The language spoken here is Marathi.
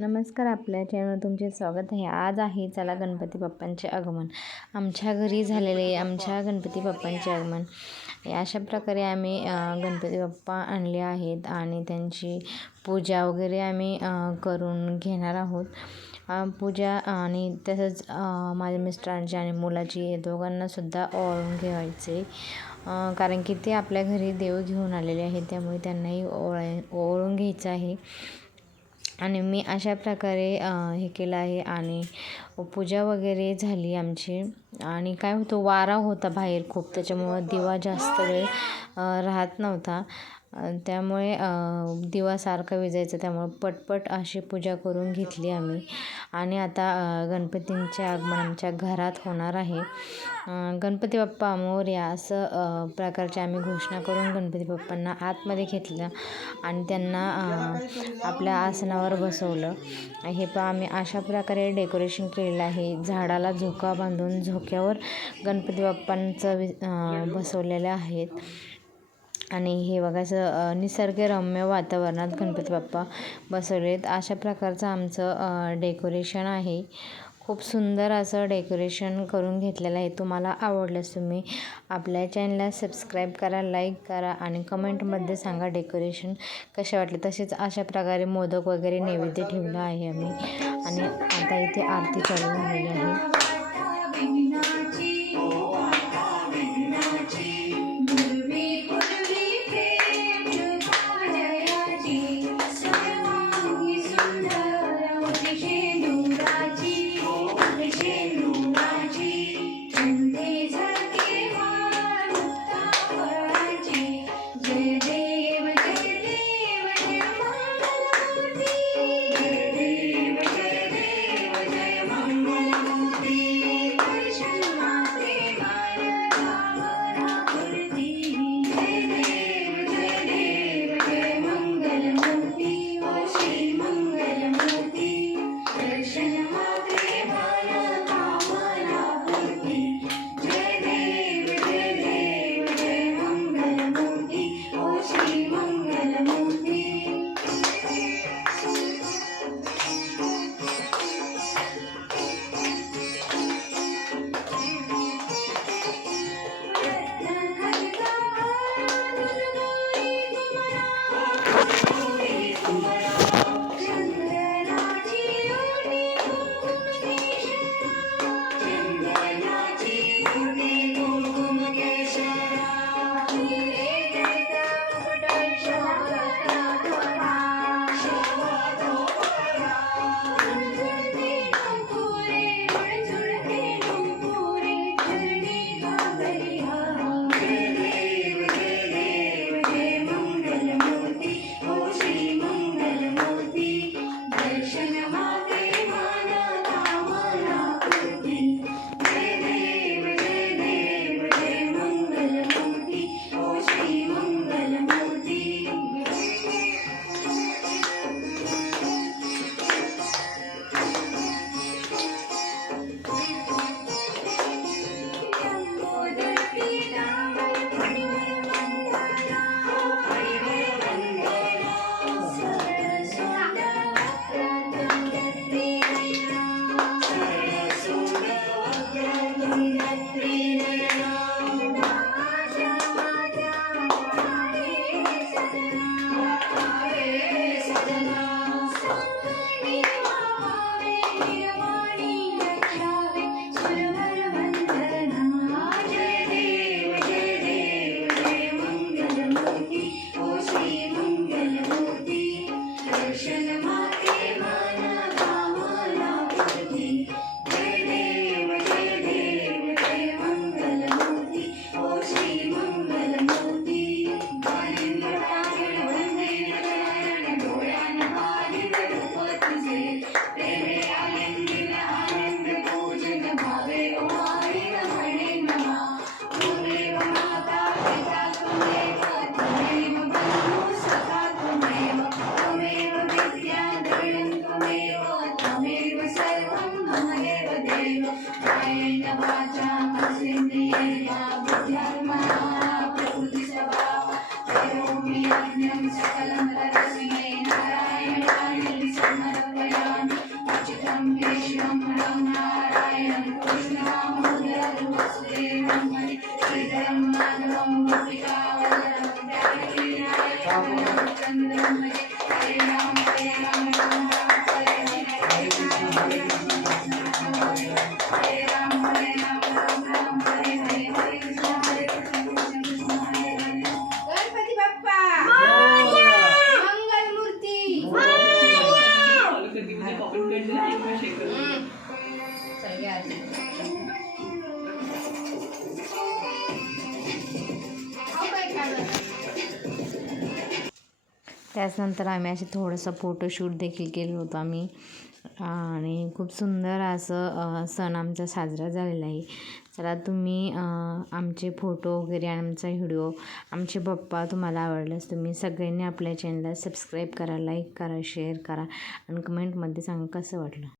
नमस्कार आपल्या चॅनलवर तुमचे स्वागत आहे. आज आहे चला गणपती बाप्पांचे आगमन. आमच्या घरी झालेले आमच्या गणपती बाप्पांचे आगमन. अशा प्रकारे आम्ही गणपती बाप्पा आणले आहेत आणि त्यांची पूजा वगैरे आम्ही करून घेणार आहोत. पूजा आणि तसंच माझ्या मिस्टरांची आणि मुलाची दोघांनासुद्धा ओळून घ्यायचे कारण की ते आपल्या घरी देव घेऊन आलेले आहेत त्यामुळे त्यांनाही ओळ ओळून घ्यायचं आहे. आणि मी अशा प्रकारे हे केलं आहे आणि पूजा वगैरे झाली आमची. आणि काय होतं वारा होता बाहेर खूप त्याच्यामुळं दिवा जास्त वेळ राहत नव्हता. त्यामुळे दिवा सारखा विजायचा. त्यामुळे पटपट अशी पूजा करून घेतली आम्ही. आणि आता गणपतींचे आगमन आमच्या घरात होणार आहे. गणपती बाप्पा मोरया असं प्रकारची आम्ही घोषणा करून गणपती बाप्पांना आतमध्ये घेतलं. आणि त्यांना आपल्या आसनावर बसवलं. हे पण आम्ही अशा प्रकारे डेकोरेशन केलेलं आहे. झाडाला झोका बांधून झोक्यावर गणपती बाप्पांचं बसवलेलं आहेत. आणि हे बघा असं निसर्गरम्य वातावरणात गणपती बाप्पा बसवलेत. अशा प्रकारचं आमचं डेकोरेशन आहे. खूप सुंदर असं डेकोरेशन करून घेतलेलं आहे. तुम्हाला आवडल्यास तुम्ही आपल्या चॅनलला सबस्क्राईब करा लाईक करा आणि कमेंटमध्ये सांगा डेकोरेशन कसे वाटले. तसेच अशा प्रकारे मोदक वगैरे नैवेद्य ठेवलं आहे आम्ही. आणि आता इथे आरती चालू झालेली आहे. त्याचनंतर आम्ही असे थोडंसं फोटोशूट देखील केलं होतं आम्ही. आणि खूप सुंदर असं सण आमचा साजरा झालेला आहे. चला तुम्ही आमचे फोटो वगैरे आणि आमचा व्हिडिओ आमचे पप्पा तुम्हाला आवडल्यास तुम्ही सगळ्यांनी आपल्या चॅनलला सबस्क्राईब करा लाईक करा शेअर करा आणि कमेंटमध्ये सांगा कसं वाटलं.